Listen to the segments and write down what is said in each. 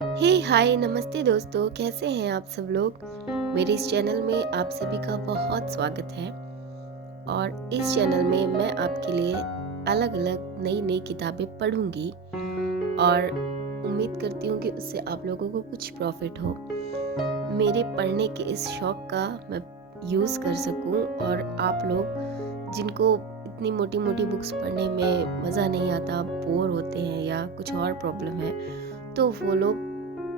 हे हाय नमस्ते दोस्तों, कैसे हैं आप सब लोग। मेरे इस चैनल में आप सभी का बहुत स्वागत है। और इस चैनल में मैं आपके लिए अलग अलग नई नई किताबें पढ़ूंगी और उम्मीद करती हूँ कि उससे आप लोगों को कुछ प्रॉफिट हो। मेरे पढ़ने के इस शौक का मैं यूज़ कर सकूँ और आप लोग जिनको इतनी मोटी मोटी बुक्स पढ़ने में मज़ा नहीं आता, बोर होते हैं या कुछ और प्रॉब्लम है, तो वो लोग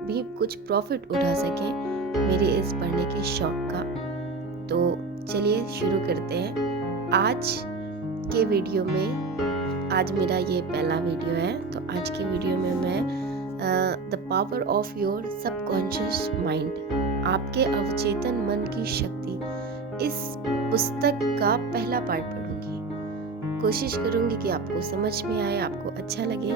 भी कुछ प्रॉफिट उठा सकें मेरे इस पढ़ने के शौक का। तो चलिए शुरू करते हैं आज के वीडियो में। आज मेरा ये पहला वीडियो है, तो आज के वीडियो में मैं the power of your subconscious mind, आपके अवचेतन मन की शक्ति, इस पुस्तक का पहला पार्ट पढ़ूंगी। कोशिश करूंगी कि आपको समझ में आए, आपको अच्छा लगे,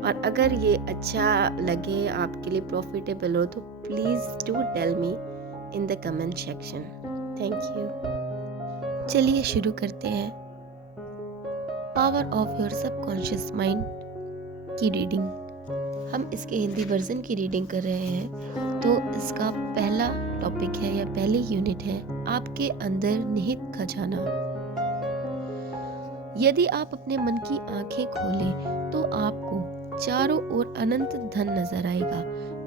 और अगर ये अच्छा लगे, आपके लिए प्रॉफिटेबल हो, तो please do tell me in the comment section. Thank you. चलिए शुरू करते हैं power of your subconscious mind की रीडिंग। हम इसके हिंदी वर्जन की रीडिंग कर रहे हैं। तो इसका पहला टॉपिक है या पहली यूनिट है आपके अंदर निहित खजाना। यदि आप अपने मन की आंखें खोलें तो आपको चारों ओर अनंत धन नजर आएगा।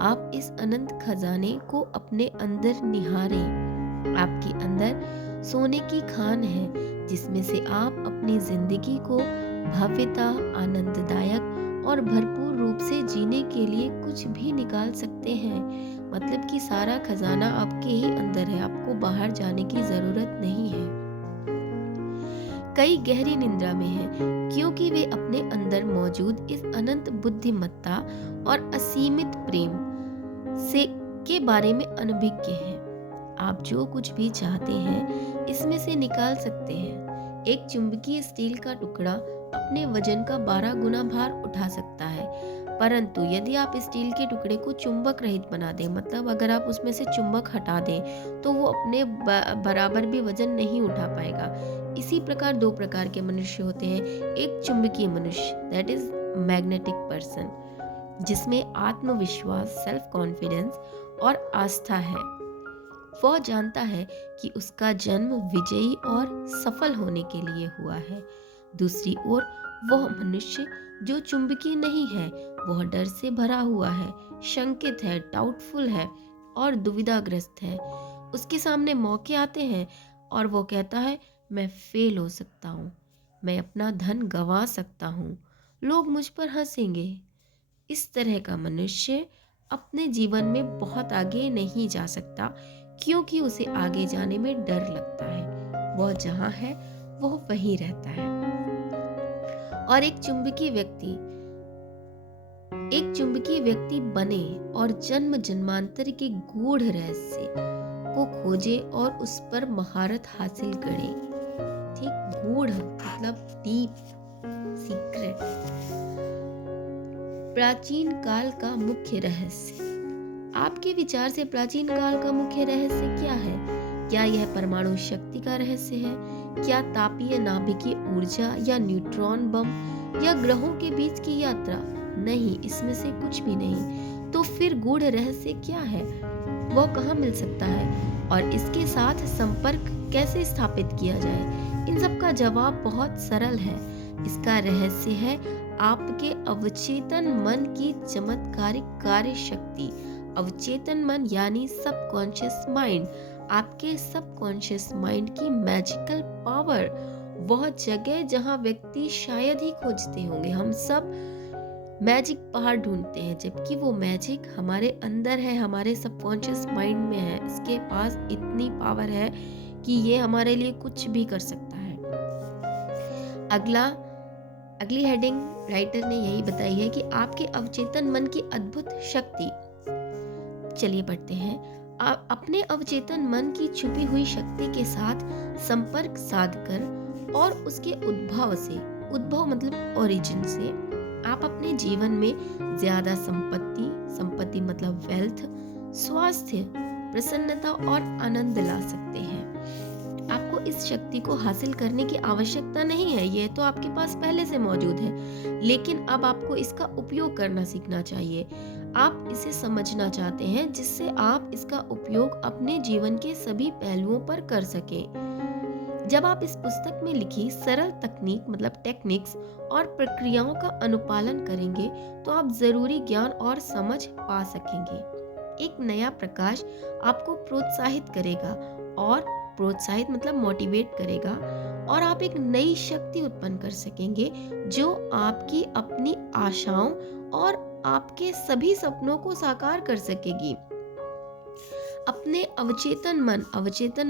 आप इस अनंत खजाने को अपने अंदर निहारें। आपके अंदर सोने की खान है, जिसमें से आप अपनी जिंदगी को भव्यता, आनंददायक और भरपूर रूप से जीने के लिए कुछ भी निकाल सकते हैं। मतलब कि सारा खजाना आपके ही अंदर है, आपको बाहर जाने की जरूरत नहीं है। कई गहरी निंद्रा में हैं, क्योंकि वे अपने अंदर मौजूद इस अनंत बुद्धिमत्ता और असीमित प्रेम से के बारे में अनभिज्ञ हैं। आप जो कुछ भी चाहते हैं इसमें से निकाल सकते हैं। एक चुंबकीय स्टील का टुकड़ा अपने वजन का 12 गुना भार उठा सकता है, परंतु यदि आप स्टील के टुकड़े को चुंबक रहित बना दें, मतलब अगर आप उसमें से चुंबक हटा दें, तो वो अपने बराबर भी वजन नहीं उठा पाएगा। इसी प्रकार दो प्रकार के मनुष्य होते हैं। एक चुंबकीय मनुष्य, दैट इज मैग्नेटिक पर्सन, जिसमें आत्मविश्वास, सेल्फ कॉन्फिडेंस और आस्था है। वह जानता है कि उसका जन्म विजयी और सफल होने के लिए हुआ है। दूसरी ओर वह मनुष्य जो चुंबकीय नहीं है, वह डर से भरा हुआ है, शंकित है, डाउटफुल है और दुविधाग्रस्त है। उसके सामने मौके आते हैं और वो कहता है, मैं फेल हो सकता हूँ, मैं अपना धन गंवा सकता हूँ, लोग मुझ पर हंसेंगे। इस तरह का मनुष्य अपने जीवन में बहुत आगे नहीं जा सकता, क्योंकि उसे आगे जाने में डर लगता है। वह जहाँ है वह वहीं रहता है। और एक चुंबकीय व्यक्ति बने और जन्म जन्मांतर के गूढ़ रहस्य को खोजे और उस पर महारत हासिल करे। ठीक, गूढ़ मतलब डीप, सीक्रेट। प्राचीन काल का मुख्य रहस्य। आपके विचार से प्राचीन काल का मुख्य रहस्य क्या है? क्या यह परमाणु शक्ति का रहस्य है? क्या तापीय नाभिकीय ऊर्जा या न्यूट्रॉन बम या ग्रहों के बीच की यात्रा? नहीं, इसमें से कुछ भी नहीं। तो फिर गूढ़ रहस्य क्या है? वह कहाँ मिल सकता है और इसके साथ संपर्क कैसे स्थापित किया जाए? इन सब का जवाब बहुत सरल है। इसका रहस्य है आपके अवचेतन मन की चमत्कारिक कार्य शक्ति। अवचेतन मन यानी सबकॉन्शियस माइंड, आपके सबकॉन्शियस माइंड की मैजिकल पावर, वह जगह जहां व्यक्ति शायद ही खोजते होंगे। हम सब मैजिक बाहर ढूंढते हैं, जबकि वो मैजिक हमारे अंदर है, हमारे सबकॉन्शियस माइंड में है। इसके पास इतनी पावर है कि ये हमारे लिए कुछ भी कर सकता है। अगली हेडिंग राइटर ने यही बताई है कि आपके अवचेतन मन की अद्भुत शक्ति। चलिए पढ़ते हैं। आप अपने अवचेतन मन की छुपी हुई शक्ति के साथ संपर्क साधकर और उसके उद्भव मतलब ओरिजिन से, आप अपने जीवन में ज्यादा संपत्ति मतलब वेल्थ, स्वास्थ्य, प्रसन्नता और आनंद ला सकते हैं। आपको इस शक्ति को हासिल करने की आवश्यकता नहीं है, यह तो आपके पास पहले से मौजूद है, लेकिन अब आपको इसका उपयोग करना सीखना चाहिए। आप इसे समझना चाहते हैं जिससे आप इसका उपयोग अपने जीवन के सभी पहलुओं पर कर सकें। जब आप इस पुस्तक में लिखी सरल तकनीक मतलब टेक्निक्स और प्रक्रियाओं का अनुपालन करेंगे तो आप जरूरी ज्ञान और समझ पा सकेंगे। एक नया प्रकाश आपको प्रोत्साहित करेगा, और प्रोत्साहित मतलब मोटिवेट करेगा, और आप एक नई शक्ति उत्पन्न कर सकेंगे जो आपकी अपनी आशाओं और आपके सभी सपनों को साकार कर सकेगी। अपने अवचेतन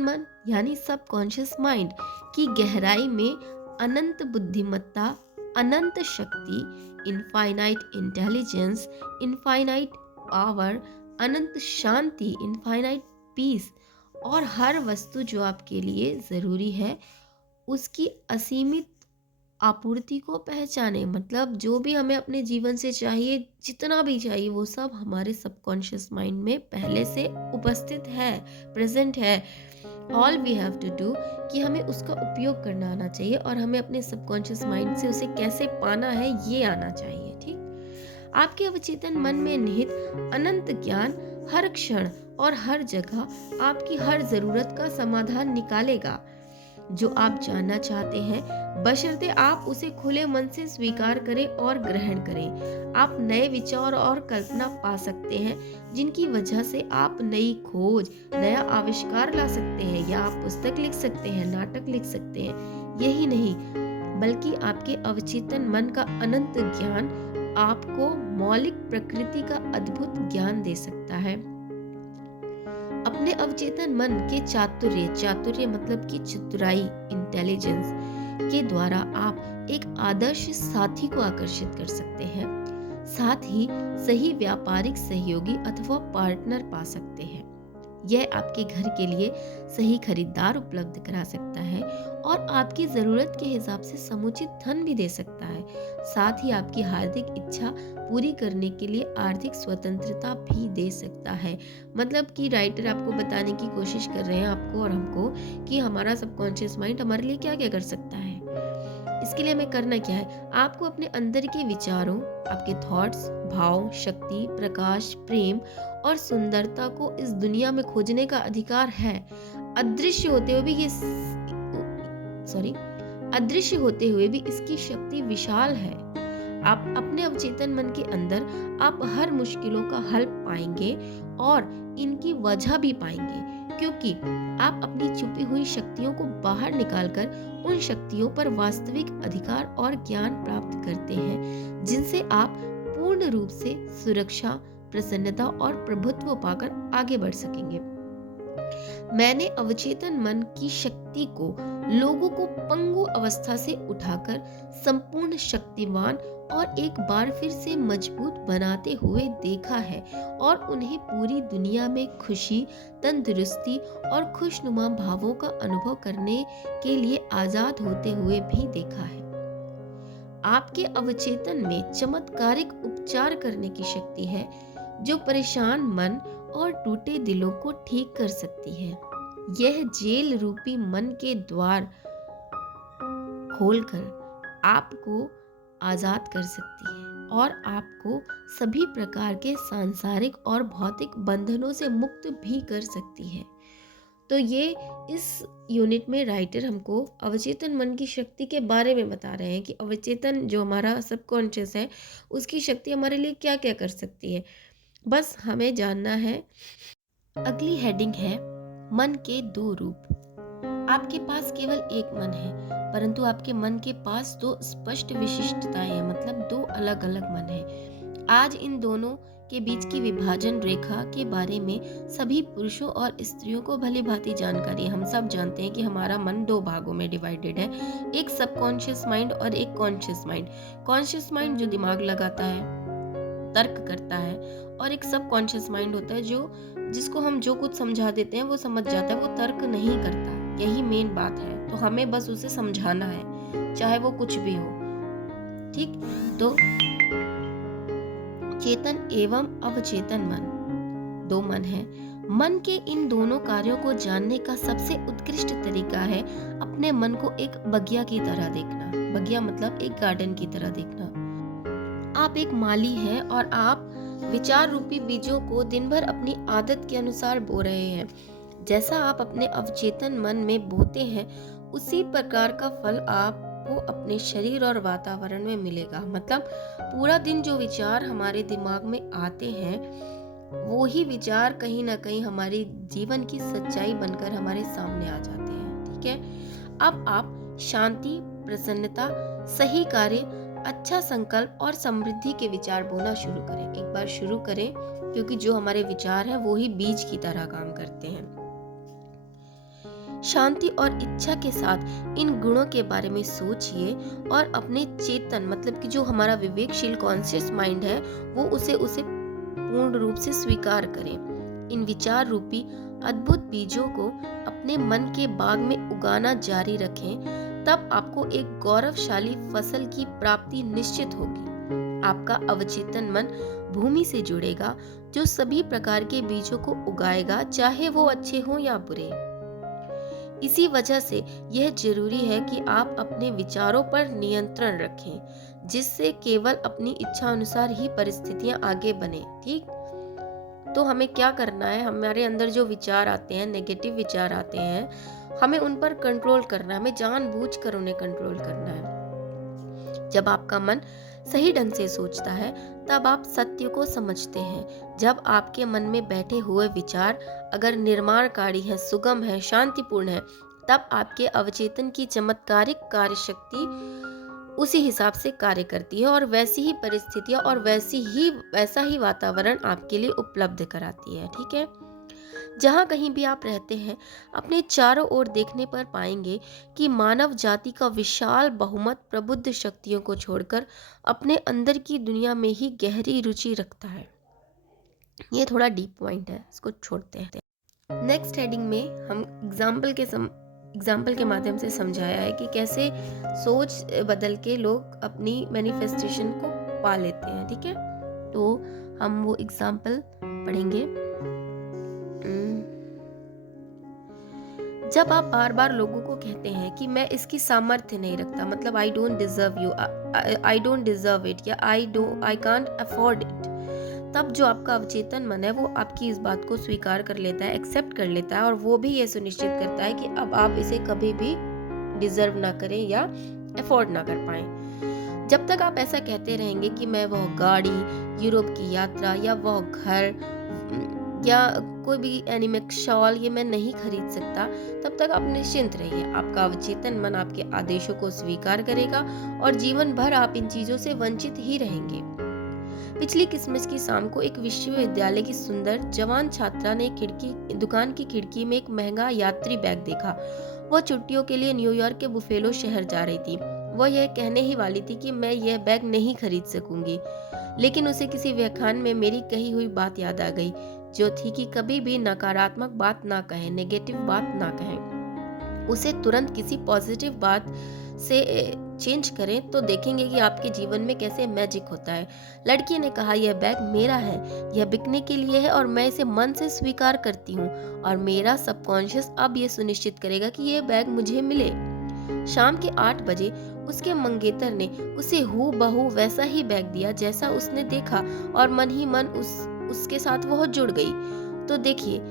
मन यानी सबकॉन्शियस माइंड की गहराई में अनंत बुद्धिमत्ता, अनंत शक्ति, इनफाइनाइट इंटेलिजेंस, इनफाइनाइट पावर, अनंत शांति, इनफाइनाइट पीस, और हर वस्तु जो आपके लिए ज़रूरी है उसकी असीमित आपूर्ति को पहचाने। मतलब जो भी हमें अपने जीवन से चाहिए, जितना भी चाहिए, वो सब हमारे सबकॉन्शियस माइंड में पहले से उपस्थित है, प्रेजेंट है। All we have to do कि हमें उसका उपयोग करना आना चाहिए, और हमें अपने सबकॉन्शियस माइंड से उसे कैसे पाना है ये आना चाहिए। ठीक, आपके अवचेतन मन में निहित अनंत ज्ञान हर क्षण और हर जगह आपकी हर जरूरत का समाधान निकालेगा। जो आप जानना चाहते हैं, बशर्ते आप उसे खुले मन से स्वीकार करें और ग्रहण करें, आप नए विचार और कल्पना पा सकते हैं जिनकी वजह से आप नई खोज, नया आविष्कार ला सकते हैं, या आप पुस्तक लिख सकते हैं, नाटक लिख सकते हैं। यही नहीं, बल्कि आपके अवचेतन मन का अनंत ज्ञान आपको मौलिक प्रकृति का अद्भुत ज्ञान दे सकता है। अपने अवचेतन मन के चातुर्य मतलब कि चतुराई, इंटेलिजेंस के द्वारा आप एक आदर्श साथी को आकर्षित कर सकते हैं, साथ ही सही व्यापारिक सहयोगी अथवा पार्टनर पा सकते हैं। यह आपके घर के लिए सही खरीदार उपलब्ध करा सकता है और आपकी जरूरत के हिसाब से समुचित धन भी दे सकता है। साथ ही आपकी हार्दिक इच्छा पूरी करने के लिए आर्थिक स्वतंत्रता भी दे सकता है। मतलब कि राइटर आपको बताने की कोशिश कर रहे हैं, आपको और हमको, कि हमारा सबकॉन्शियस माइंड हमारे लिए क्या क्या कर सकता है। इसके लिए हमें करना क्या है, आपको अपने अंदर के विचारों, आपके थॉट्स, भाव, शक्ति, प्रकाश, प्रेम और सुंदरता को इस दुनिया में खोजने का अधिकार है। अदृश्य होते हुए भी इसकी शक्ति विशाल है। आप अपने अवचेतन मन के अंदर आप हर मुश्किलों का हल पाएंगे और इनकी वजह भी पाएंगे, क्योंकि आप अपनी छुपी हुई शक्तियों को बाहर निकालकर उन शक्तियों पर वास्तविक अधिकार और ज्ञान प्राप्त करते हैं, जिनसे आप पूर्ण रूप से सुरक्षा, प्रसन्नता और प्रभुत्व पाकर आगे बढ़ सकेंगे। मैंने अवचेतन मन की शक्ति को लोगों को पंगु अवस्था से उठाकर संपूर्ण शक्तिवान और एक बार फिर से मजबूत बनाते हुए देखा है, और उन्हें पूरी दुनिया में खुशी, तंदुरुस्ती और खुशनुमा भावों का अनुभव करने के लिए आजाद होते हुए भी देखा है। आपके अवचेतन में चमत्कारिक उपचार करने की शक्ति है, जो परेशान मन और टूटे दिलों को ठीक कर सकती है। यह जेल रूपी मन के द्वार खोलकर आपको आजाद कर सकती है और आपको सभी प्रकार के सांसारिक और भौतिक बंधनों से मुक्त भी कर सकती है। तो ये इस यूनिट में राइटर हमको अवचेतन मन की शक्ति के बारे में बता रहे हैं कि अवचेतन जो हमारा सबकॉन्शियस है, उसकी शक्ति हमारे लिए क्या क्या कर सकती है। बस हमें जानना है। अगली हेडिंग है मन के दो रूप। आपके पास केवल एक मन है, परंतु आपके मन के पास दो स्पष्ट विशिष्टताएं हैं, मतलब दो अलग अलग मन है। आज इन दोनों के बीच की विभाजन रेखा के बारे में सभी पुरुषों और स्त्रियों को भली भांति जानकारी है। हम सब जानते हैं कि हमारा मन दो भागों में डिवाइडेड है, एक सबकॉन्शियस माइंड और एक कॉन्शियस माइंड। कॉन्शियस माइंड जो दिमाग लगाता है, तर्क करता है, और एक सबकॉन्शियस माइंड होता है जिसको हम जो कुछ समझा देते हैं वो समझ जाता है, वो तर्क नहीं करता। यही मेन बात है, तो हमें बस उसे समझाना है, चाहे वो कुछ भी हो। ठीक, तो चेतन एवं अवचेतन मन, दो मन है। मन के इन दोनों कार्यों को जानने का सबसे उत्कृष्ट तरीका है अपने मन को एक बगिया की तरह देखना। बगिया मतलब एक गार्डन की तरह देखना। आप एक माली हैं और आप विचार रूपी बीजों को दिन भर अपनी आदत के अनुसार बो रहे हैं। जैसा आप अपने अवचेतन मन में बोते हैं, उसी प्रकार का फल आपको अपने शरीर और वातावरण में मिलेगा। मतलब पूरा दिन जो विचार हमारे दिमाग में आते हैं, वो ही विचार कहीं ना कहीं हमारे जीवन की सच्चाई बनकर हमारे सामने आ जाते हैं। ठीक है, अब आप शांति, प्रसन्नता, सही कार्य, अच्छा संकल्प और समृद्धि के विचार बोना शुरू करें। एक बार शुरू करें, क्योंकि जो हमारे विचार हैं वो ही बीज की तरह काम करते हैं। शांति और इच्छा के साथ इन गुणों के बारे में सोचिए और अपने चेतन, मतलब कि जो हमारा विवेकशील कॉन्शियस माइंड है, वो उसे पूर्ण रूप से स्वीकार करें। इन विचार रूपी अद्भुत बीजों को अपने मन के बाग में उगाना जारी रखें, तब आपको एक गौरवशाली फसल की प्राप्ति निश्चित होगी। आपका अवचेतन मन भूमि से जुड़ेगा, जो सभी प्रकार के बीजों को उगाएगा, चाहे वो अच्छे हों या बुरे। इसी वजह से यह जरूरी है कि आप अपने विचारों पर नियंत्रण रखें, जिससे केवल अपनी इच्छा अनुसार ही परिस्थितियां आगे बने। ठीक, तो हमें क्या करना है, हमारे अंदर जो विचार आते हैं, नेगेटिव विचार आते हैं, हमें उन पर कंट्रोल करना है, हमें जानबूझकर उन्हें कंट्रोल करना है। जब आपका मन सही ढंग से सोचता है, तब आप सत्य को समझते हैं। जब आपके मन में बैठे हुए विचार अगर निर्माणकारी हैं, सुगम है, शांतिपूर्ण है, तब आपके अवचेतन की चमत्कारिक कार्यशक्ति उसी हिसाब से कार्य करती है और वैसी ही परिस्थितियां और वैसा ही वातावरण आपके लिए उपलब्ध कराती है। ठीक है, जहाँ कहीं भी आप रहते हैं, अपने चारों ओर देखने पर पाएंगे कि मानव जाति का विशाल बहुमत प्रबुद्ध शक्तियों को छोड़कर अपने अंदर की दुनिया में ही गहरी रुचि रखता है। ये थोड़ा डीप पॉइंट है, इसको छोड़ते हैं। नेक्स्ट हेडिंग में हम एग्जाम्पल के माध्यम से समझाया है कि कैसे सोच बदल के लोग अपनी मैनिफेस्टेशन को पा लेते हैं। ठीक है, तो हम वो एग्जाम्पल पढ़ेंगे। जब आप बार बार लोगों को कहते हैं कि मैं इसकी सामर्थ्य नहीं रखता, मतलब I don't deserve you, I don't deserve it, या आई कांट अफोर्ड इट, तब जो आपका अवचेतन मन है वो आपकी इस बात को स्वीकार कर लेता है, एक्सेप्ट कर लेता है, और वो भी ये सुनिश्चित करता है कि अब आप इसे कभी भी डिजर्व ना करें या अफोर्ड ना कर पाएं। जब तक आप ऐसा कहते रहेंगे कि मैं वह गाड़ी, यूरोप की यात्रा, या वह घर, या कोई भी एनिमिक शॉल ये मैं नहीं खरीद सकता, तब तक आप निश्चिंत रहिए। आपका अवचेतन मन आपके आदेशों को स्वीकार करेगा और जीवन भर आप इन चीजों से वंचित ही रहेंगे। पिछली क्रिसमस की शाम को एक विश्वविद्यालय की सुंदर जवान छात्रा ने दुकान की खिड़की में एक महंगा यात्री बैग देखा। वह छुट्टियों के लिए न्यूयॉर्क के बुफेलो शहर जा रही थी। वह यह कहने ही वाली थी कि मैं यह बैग नहीं खरीद सकूंगी, लेकिन उसे किसी व्याख्यान में मेरी कही हुई बात याद आ गई, जो थी कि कभी भी नकारात्मक बात ना कहें, नेगेटिव बात ना कहें, उसे तुरंत किसी पॉजिटिव बात से चेंज करें तो देखेंगे कि आपके जीवन में कैसे मैजिक होता है। लड़की ने कहा, यह बैग मेरा है, यह बिकने के लिए है और मैं इसे मन से स्वीकार करती हूँ, और मेरा सबकॉन्शियस अब यह सुनिश्चित करेगा कि यह बैग मुझे मिले। शाम के 8 बजे उसके मंगेतर ने उसे हूबहू वैसा ही बैग दिया जैसा उसने देखा, और मन ही मन उसके साथ वह जुड़ गई। तो देखिए,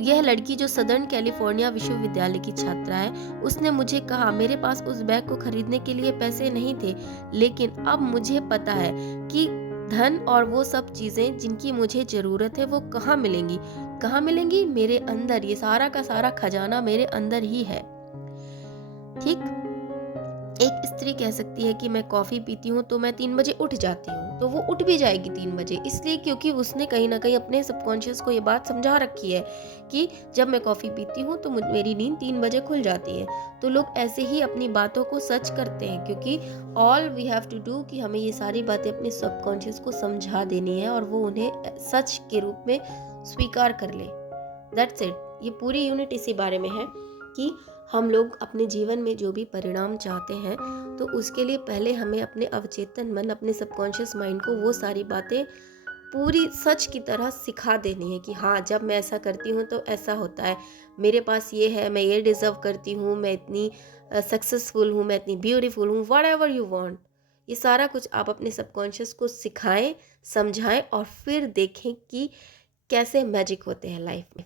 यह लड़की जो सदर्न कैलिफोर्निया विश्वविद्यालय की छात्रा है, उसने मुझे कहा, मेरे पास उस बैग को खरीदने के लिए पैसे नहीं थे, लेकिन अब मुझे पता है कि धन और वो सब चीजें जिनकी मुझे जरूरत है वो कहाँ मिलेंगी, मेरे अंदर। ये सारा का सारा खजाना मेरे अंदर ही है। ठीक, एक स्त्री कह सकती है कि मैं कॉफी पीती हूँ तो मैं 3 बजे उठ जाती हूँ, तो वो उठ भी जाएगी 3 बजे, इसलिए क्योंकि उसने कहीं ना कहीं अपने सबकॉन्शियस को ये बात समझा रखी है कि जब मैं कॉफी पीती हूँ तो मेरी नींद 3 बजे खुल जाती है। तो लोग ऐसे ही अपनी बातों को सच करते हैं, क्योंकि all we have to do कि हमें ये सारी बातें अपने सबकॉन्शियस को समझा देनी है और वो उन्हें सच के रूप में स्वीकार कर ले। That's it. ये पूरी यूनिट इसी बारे में है कि हम लोग अपने जीवन में जो भी परिणाम चाहते हैं, तो उसके लिए पहले हमें अपने अवचेतन मन, अपने सबकॉन्शियस माइंड को वो सारी बातें पूरी सच की तरह सिखा देनी है कि हाँ, जब मैं ऐसा करती हूँ तो ऐसा होता है, मेरे पास ये है, मैं ये डिजर्व करती हूँ, मैं इतनी सक्सेसफुल हूँ, मैं इतनी ब्यूटीफुल हूँ, व्हाटएवर यू वांट, ये सारा कुछ आप अपने सबकॉन्शियस को सिखाएं, समझाएं और फिर देखें कि कैसे मैजिक होते हैं लाइफ में।